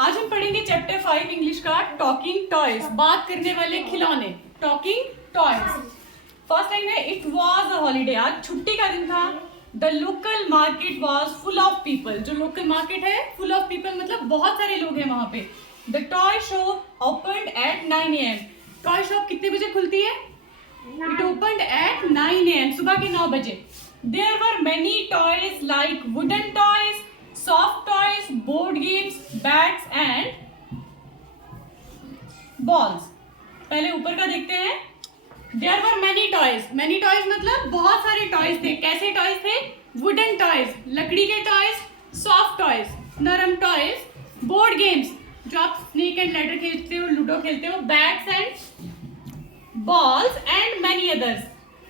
आज हम पढ़ेंगे चैप्टर 5 इंग्लिश का टॉकिंग टॉयज, बात करने वाले खिलौने। Talking toys. फर्स्ट लाइन है, इट वॉज अ हॉलीडे। आज छुट्टी का दिन था। The local market was full of people. जो लोकल मार्केट है, फुल ऑफ पीपल मतलब बहुत सारे लोग हैं वहां पे। The toy shop opened at 9 AM। Toy shop कितने बजे खुलती है? इट ओपनड एट 9 AM, सुबह के 9 बजे। There were many toys like wooden toys, soft toys, board games, bats and balls। पहले ऊपर का देखते हैं। There were many toys। many toys मतलब बहुत सारे टॉयज थे। कैसे टॉयज थे? वुडन टॉयज, लकड़ी के टॉयज, सॉफ्ट टॉयज, नरम टॉयज, बोर्ड गेम्स जो आप स्नेक एंड लैडर खेलते हो, लूडो खेलते हो, bats and balls and many others.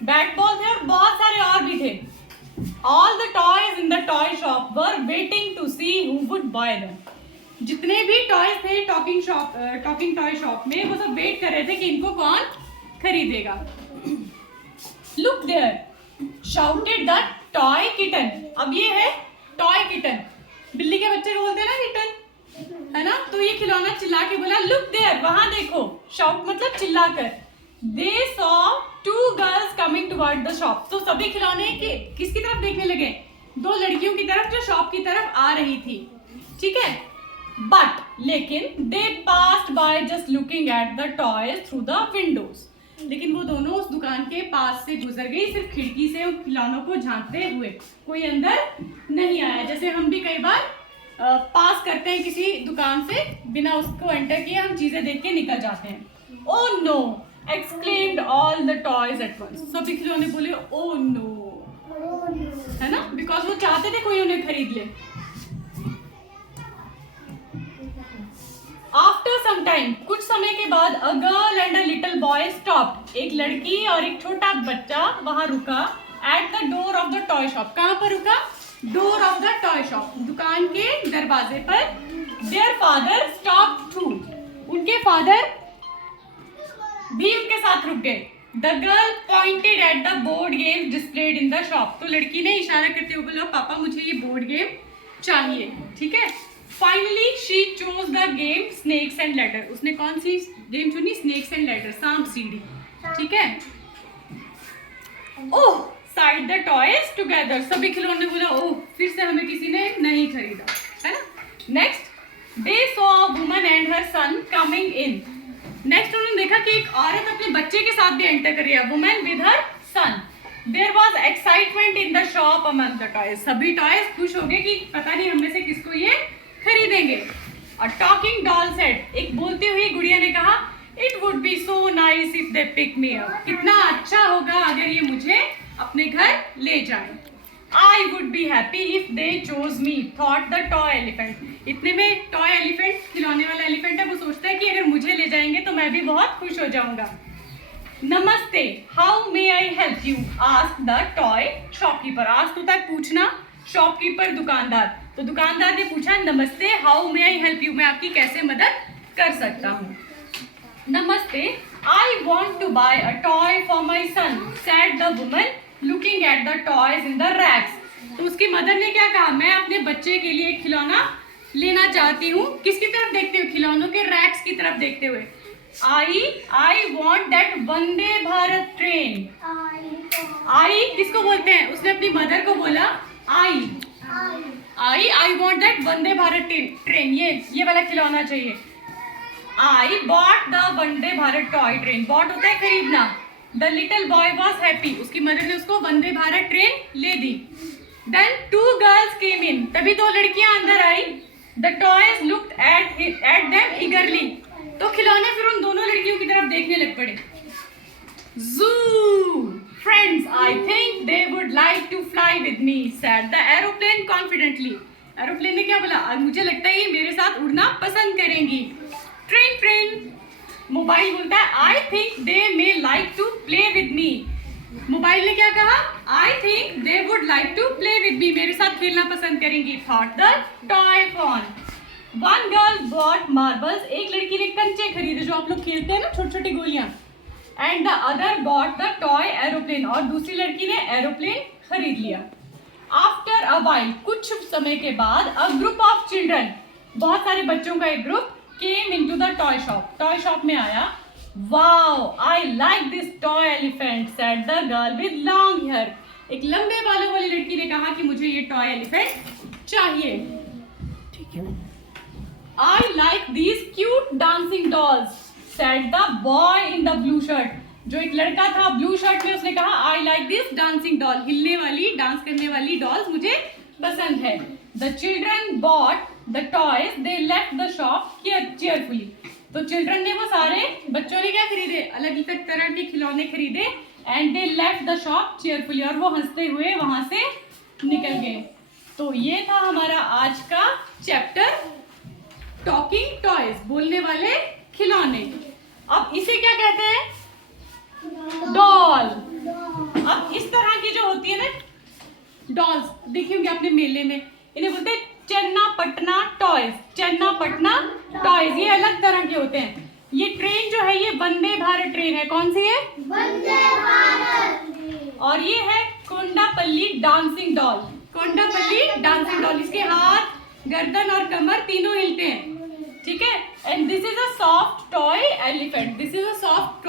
Bat ball थे और बहुत सारे और भी थे। All the toys in the toy shop were waiting to see who would buy them। जितने भी टॉयज थे टॉकिंग टॉय शॉप में, वो सब वेट कर रहे थे कि इनको कौन खरीदेगा। Look there, shouted the toy kitten। अब ये है टॉय किटन। बिल्ली के बच्चे को बोलते हैं ना किटन, है ना? तो ये खिलौना चिल्ला के बोला, Look there, वहां देखो। शाउट मतलब चिल्लाकर। They saw two girls coming toward the shop। तो सभी खिलौने किसकी तरफ देखने लगे? दो लड़कियों की तरफ जो शॉप की तरफ आ रही थी। ठीक है, बट लेकिन they passed by just looking at the toys through the windows। लेकिन वो दोनों उस दुकान के पास से गुजर गई, सिर्फ खिड़की से उन खिलौनों को झांकते हुए। कोई अंदर नहीं आया। जैसे हम भी कई बार पास करते हैं किसी दुकान से, बिना उसको एंटर किए हम चीजें देख के निकल जाते हैं। Oh no, exclaimed all the toys at once। सभी खिलौने बोले oh no, है ना? बिकॉज वो चाहते थे कोई उन्हें खरीद ले। After some time, कुछ समय के बाद, a girl and a little boy stopped। एक लड़की और एक छोटा बच्चा वहां रुका। At the door of the toy shop। कहां पर रुका? Door of the toy shop, दुकान के दरवाजे पर। Their father stopped too। उनके फादर भी उनके साथ रुक गए। The girl pointed at the board game displayed in the shop. तो लड़की ने इशारा करते हुए बोला, पापा मुझे ये बोर्ड गेम चाहिए। ठीक है, finally she chose the game snakes and ladder. उसने कौन सी गेम चुनी? स्नेक्स एंड लैडर, सांप सीढ़ी। ठीक है। ओह साइड द टॉयज टुगेदर। सभी खिलौने बोला, ओह फिर से हमें किसी ने नहीं खरीदा, है ना? Next, they saw a woman and her son coming in. Next उन्होंने देखा कि एक औरत अपने बच्चे के साथ भी एंटर कर रही है। Woman with her son. There was excitement in the shop among the toys. सभी टॉयज खुश हो गए कि पता नहीं हम में से किसको ये खरीदेंगे। A talking doll said. एक बोलती हुई गुड़िया ने कहा, it would be so nice if they pick me up. कितना अच्छा होगा अगर ये मुझे अपने घर ले जाए। I would be happy if they chose me, thought the toy elephant। इतने में टॉय एलिफेंट, खिलौने वाला एलिफेंट है, वो सोचता है कि अगर मुझे ले जाएंगे तो मैं भी बहुत खुश हो जाऊंगा। नमस्ते, how may I help you, asked the toy shopkeeper. Ask होता है पूछना, शॉपकीपर दुकानदार। तो दुकानदार ने पूछा, नमस्ते, how may I help you, मैं आपकी कैसे मदद कर सकता हूँ? नमस्ते, I want to buy a toy for my son, said the woman looking at the toys in the racks. तो उसकी मदर ने क्या कहा? मैं अपने बच्चे के लिए एक खिलौना लेना चाहती हूँ। किसकी तरफ देखते हुए? खिलौनों के रैक्स की तरफ देखते हुए। I want that Vande Bharat train. I किसको बोलते हैं? उसने अपनी मदर को बोला I want that Vande Bharat train. ये वाला खिलौना चाहिए। I bought the Vande Bharat toy train. Bought होता है खरीदना। The little boy was happy. उसकी मदर ने उसको वंदे भारत ट्रेन ले दी। Then two girls came in. तभी दो लड़कियां अंदर आई। The toys looked at them ईगरली। तो खिलौने फिर उन दोनों लड़कियों की तरफ देखने लग पड़े। जू friends, I think they would like to fly with me, said the aeroplane confidently. Aeroplane ने क्या बोला? मुझे लगता है ये मेरे साथ उड़ना पसंद करेंगी। Train train. मोबाइल बोलता है, I think they may like to play with me. Mobile ने क्या कहा? I think they would like to play with me, मेरे साथ खेलना पसंद करेंगी। Thought the toy phone. One girl bought marbles. एक लड़की ने कंचे खरीदे, जो आप लोग खेलते हैं ना, छोटी छोटी गोलियां। And the other bought the toy aeroplane. और दूसरी लड़की ने एरोप्लेन खरीद लिया। आफ्टर अ वाइल, कुछ समय के बाद, अ ग्रुप ऑफ चिल्ड्रन, बहुत सारे बच्चों का एक group came into the toy shop में आया। Wow I like this toy elephant said the girl with long hair. एक लंबे बालों वाली लड़की ने कहा कि मुझे ये टॉय एलिफेंट चाहिए। ठीक है। I like these cute dancing dolls said the boy in the blue shirt. जो एक लड़का था ब्लू शर्ट में, उसने कहा आई लाइक दिस डांसिंग डॉल, हिलने वाली डांस करने वाली डॉल्स मुझे पसंद है। The children bought the toys they left the shop cheerfully. तो चिल्ड्रन ने, वो सारे बच्चों ने क्या खरीदे, अलग अलग तरह के खिलौने खरीदे। And they left the shop cheerfully, और वो हंसते हुए वहां से निकल गए। तो ये था हमारा आज का चैप्टर टॉकिंग टॉयज, बोलने वाले खिलौने। अब इसे क्या कहते हैं, डॉल। अब इस तरह की जो होती है ना डॉल्स, देखी होंगे आपने मेले में, इन्हें बोलते हैं चन्नापटना टॉयज। चन्नापटना टॉयज ये अलग तरह के होते हैं। ये ट्रेन जो है ये वंदे भारत ट्रेन है। कौन सी है? वंदे भारत। और ये है Kondapalli dancing doll. Kondapalli dancing doll, इसके हाथ, गर्दन और कमर तीनों हिलते हैं, ठीक है। And this is a soft toy elephant. This is a soft